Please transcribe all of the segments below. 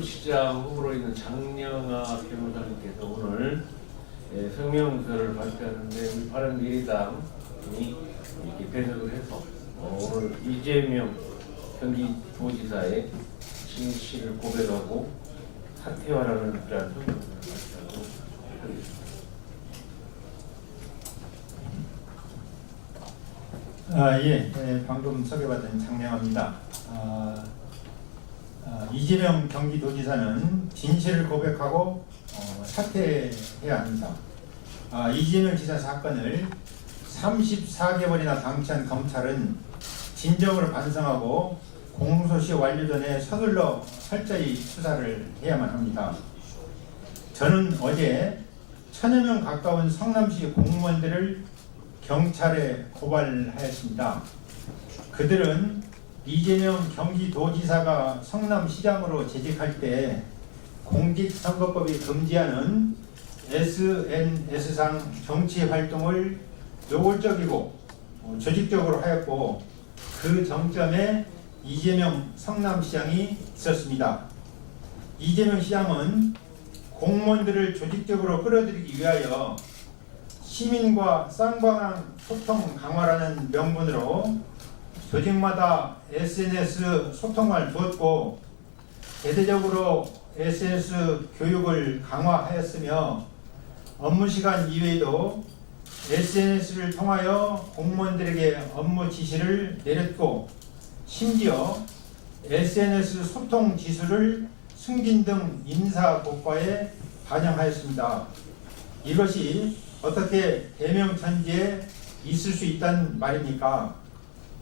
성남시장 후보로 있는 장영아 변호사님께서 오늘 예, 성명서를 발표하는데 우리 바른미래당이 이렇게 배석을 해서 어, 오늘 이재명 경기도지사의 진실을 고백하고 사퇴하라는 그런 성명서를 발표하고 하겠습니다. 아, 예, 예, 방금 소개받은 장명합니다. 이재명 경기도지사는 진실을 고백하고 어, 사퇴해야 합니다. 아, 이재명 지사 사건을 34개월이나 방치한 검찰은 진정으로 반성하고 공소시효 완료 전에 서둘러 철저히 수사를 해야만 합니다. 저는 어제 천여 명 가까운 성남시 공무원들을 경찰에 고발하였습니다. 그들은 이재명 경기도지사가 성남시장으로 재직할 때 공직선거법이 금지하는 SNS상 정치 활동을 노골적이고 어, 조직적으로 하였고 그 정점에 이재명 성남시장이 있었습니다. 이재명 시장은 공무원들을 조직적으로 끌어들이기 위하여 시민과 쌍방향 소통 강화라는 명분으로 조직마다 SNS 소통을 두었고 대대적으로 SNS 교육을 강화하였으며 업무 시간 이외에도 SNS를 통하여 공무원들에게 업무 지시를 내렸고 심지어 SNS 소통 지수를 승진 등 인사 고과에 반영하였습니다. 이것이 어떻게 대명천지에 있을 수 있단 말입니까?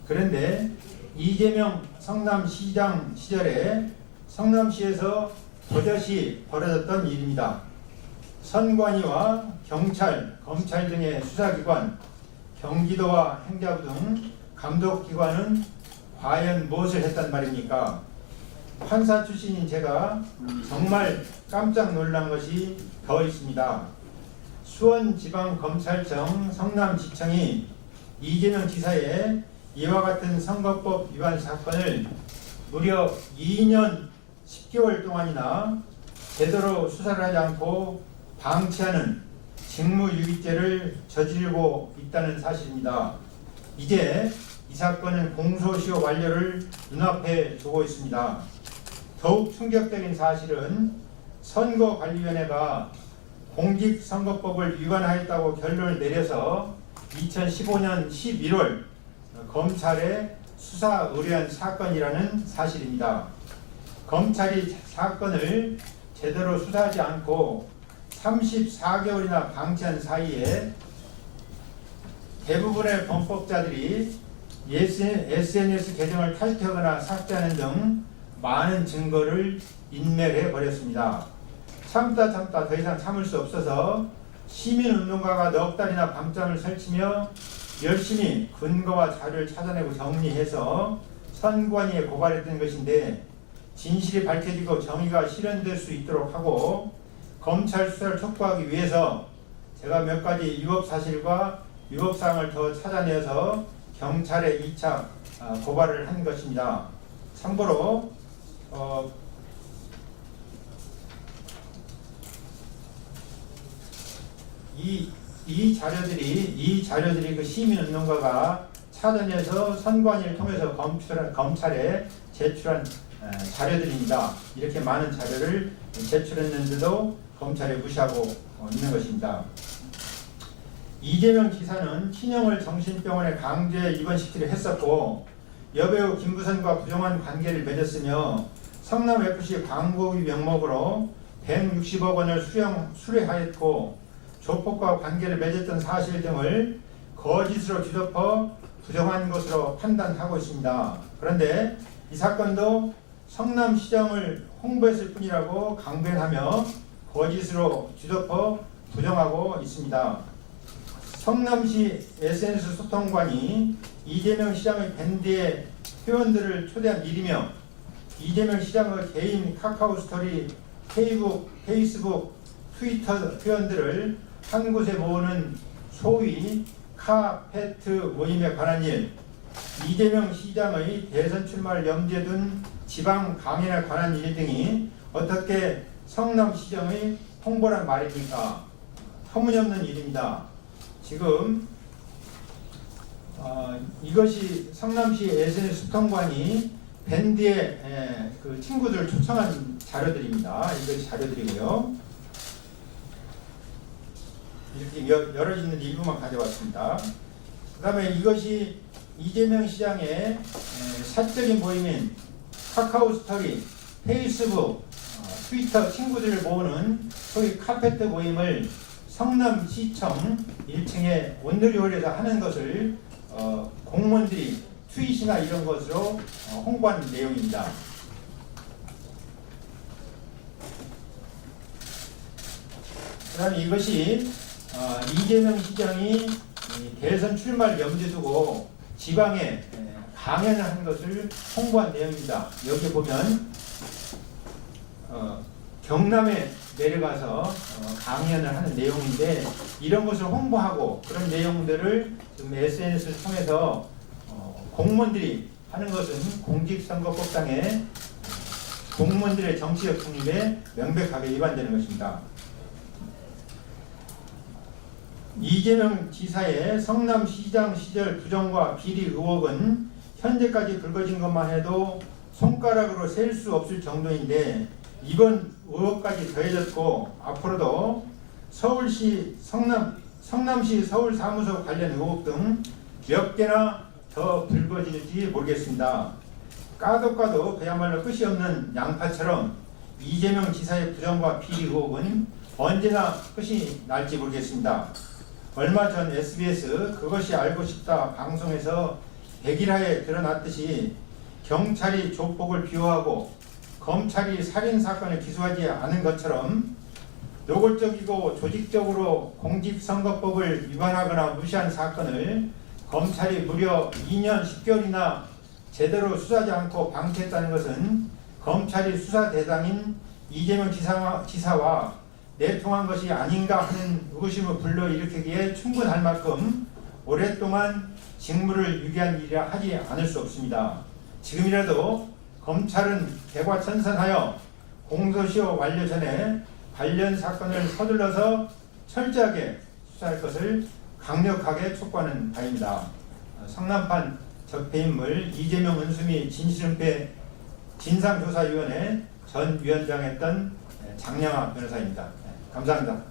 그런데 이재명 성남시장 시절에 성남시에서 버젓이 벌어졌던 일입니다. 선관위와 경찰, 검찰 등의 수사기관, 경기도와 행자부 등 감독기관은 과연 무엇을 했단 말입니까? 판사 출신인 제가 정말 깜짝 놀란 것이 더 있습니다. 수원지방검찰청 성남지청이 이재명 지사의 이와 같은 선거법 위반 사건을 무려 2년 10개월 동안이나 제대로 수사를 하지 않고 방치하는 직무유기죄를 저지르고 있다는 사실입니다. 이제 이 사건은 공소시효 완료를 눈앞에 두고 있습니다. 더욱 충격적인 사실은 선거관리위원회가 공직선거법을 위반하였다고 결론을 내려서 2015년 11월 검찰에 수사 의뢰한 사건이라는 사실입니다. 검찰이 사건을 제대로 수사하지 않고 34개월이나 방치한 사이에 대부분의 범법자들이 SNS 계정을 탈퇴하거나 삭제하는 등 많은 증거를 인멸해 버렸습니다. 참다 참다 더 이상 참을 수 없어서 시민운동가가 넉 달이나 밤잠을 설치며 열심히 근거와 자료를 찾아내고 정리해서 선관위에 고발했던 것인데 진실이 밝혀지고 정의가 실현될 수 있도록 하고 검찰 수사를 촉구하기 위해서 제가 몇 가지 위법 사실과 위법 사항을 더 찾아내서 경찰에 2차 아, 고발을 한 것입니다. 참고로 어, 이, 이 자료들이 이 자료들이 그 시민 운동가가 찾아내서 선관위를 통해서 검찰, 검찰에 제출한 에, 자료들입니다. 이렇게 많은 자료를 제출했는데도 검찰에 무시하고 어, 있는 것입니다. 이재명 지사는 친형을 정신병원에 강제 입원시키려 했었고 여배우 김부선과 부정한 관계를 맺었으며 성남FC 광고비 명목으로 160억 원을 수령, 수뢰하였고 조폭과 관계를 맺었던 사실 등을 거짓으로 뒤덮어 부정한 것으로 판단하고 있습니다. 그런데 이 사건도 성남시장을 홍보했을 뿐이라고 강변하며 거짓으로 뒤덮어 부정하고 있습니다. 성남시 SNS 소통관이 이재명 시장의 밴드의 회원들을 초대한 일이며 이재명 시장의 개인 카카오 스토리, 페이북, 페이스북, 트위터 회원들을 한 곳에 모으는 소위 카페트 모임에 관한 일, 이재명 시장의 대선 출마를 염두에 둔 지방 강연에 관한 일 등이 어떻게 성남시정의 홍보란 말입니까? 터무니없는 일입니다. 지금 어, 이것이 성남시 SNS 통관이 밴드의 에, 그 친구들 초청한 자료들입니다. 이것이 자료들이고요. 이렇게 있는 일부만 가져왔습니다. 그 다음에 이것이 이재명 시장의 에, 사적인 모임인 카카오 스토리, 페이스북, 어, 트위터 친구들을 모으는 소위 카페트 모임을 성남시청 1층에 온누리홀에서 하는 것을 어, 공무원들이 트윗이나 이런 것으로 어, 홍보한 내용입니다. 그 다음에 이것이 어, 이재명 시장이 이 대선 출마를 염두에 두고 지방에 에, 강연을 한 것을 홍보한 내용입니다. 여기 보면 어, 경남에 내려가서 어, 강연을 하는 내용인데 이런 것을 홍보하고 그런 내용들을 지금 SNS를 통해서 어, 공무원들이 하는 것은 공직선거법상의 공무원들의 정치적 중립에 명백하게 위반되는 것입니다. 이재명 지사의 성남시장 시절 부정과 비리 의혹은 현재까지 불거진 것만 해도 손가락으로 셀 수 없을 정도인데 이번 의혹까지 더해졌고 앞으로도 서울시 성남 성남시 서울사무소 관련 의혹 등 몇 개나 더 불거질지 모르겠습니다. 까도 까도 그야말로 끝이 없는 양파처럼 이재명 지사의 부정과 비리 의혹은 언제나 끝이 날지 모르겠습니다. 얼마 전 SBS 그것이 알고 싶다 방송에서 백일하에 드러났듯이 경찰이 조폭을 비호하고 검찰이 살인 사건을 기소하지 않은 것처럼 노골적이고 조직적으로 공직선거법을 위반하거나 무시한 사건을 검찰이 무려 2년 10개월이나 제대로 수사하지 않고 방치했다는 것은 검찰이 수사 대상인 이재명 지사, 지사와 내통한 것이 아닌가 하는 의구심을 불러일으키기에 충분할 만큼 오랫동안 직무를 유기한 일이라 하지 않을 수 없습니다. 지금이라도 검찰은 개과천선하여 공소시효 완료 전에 관련 사건을 서둘러서 철저하게 수사할 것을 강력하게 촉구하는 바입니다. 성남판 적폐인물 이재명 은수미 진실은폐 진상조사위원회 전 위원장했던 장량아 변호사입니다. 감사합니다.